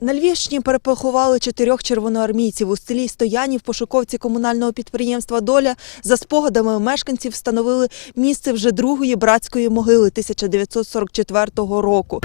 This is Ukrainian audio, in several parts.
На Львівщині перепоховали чотирьох червоноармійців. У селі Стоянів пошуковці комунального підприємства Доля за спогадами мешканців встановили місце вже другої братської могили 1944 року.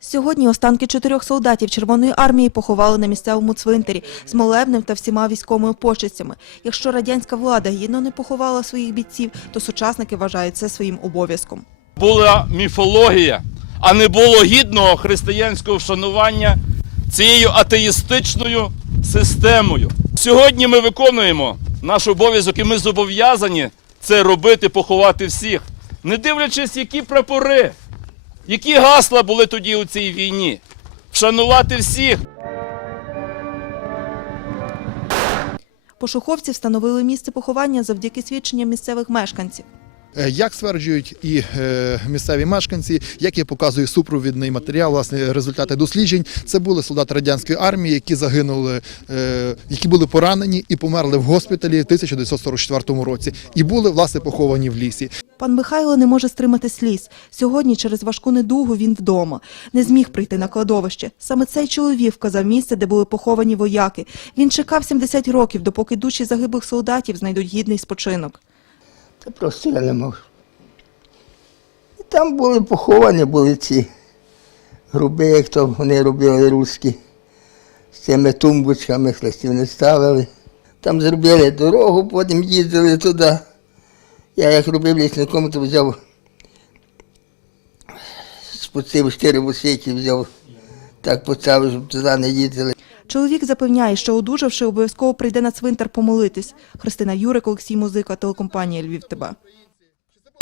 Сьогодні останки чотирьох солдатів Червоної армії поховали на місцевому цвинтарі з молебнем та всіма військовими почестями. Якщо радянська влада гідно не поховала своїх бійців, то сучасники вважають це своїм обов'язком. Була міфологія, а не було гідного християнського вшанування цією атеїстичною системою. Сьогодні ми виконуємо наш обов'язок, і ми зобов'язані це робити, поховати всіх, не дивлячись, які прапори, які гасла були тоді у цій війні. Вшанувати всіх. Пошуховці встановили місце поховання завдяки свідченням місцевих мешканців. Е, Як стверджують і е, місцеві мешканці, як і показує супровідний матеріал, власне, результати досліджень, це були солдати радянської армії, які загинули, е, які були поранені і померли в госпіталі в 1944 році, і були власне поховані в лісі. Пан Михайло не може стримати сліз. Сьогодні через важку недугу він вдома. Не зміг прийти на кладовище. Саме цей чоловік вказав місце, де були поховані вояки. Він чекав 70 років, допоки душі загиблих солдатів знайдуть гідний спочинок. Та просто я не можу. І там були поховані були ці груби, як то вони робили руські, з цими тумбочками хрестів не ставили. Там зробили дорогу, потім їздили туди. Я як робив лісником, то взяв спустив чотири вусики, взяв, так поставив, щоб туди не їздили. Чоловік запевняє, що одужавши, обов'язково прийде на цвинтар помолитись. Христина Юрик, Олексій Музика, телекомпанія Львів.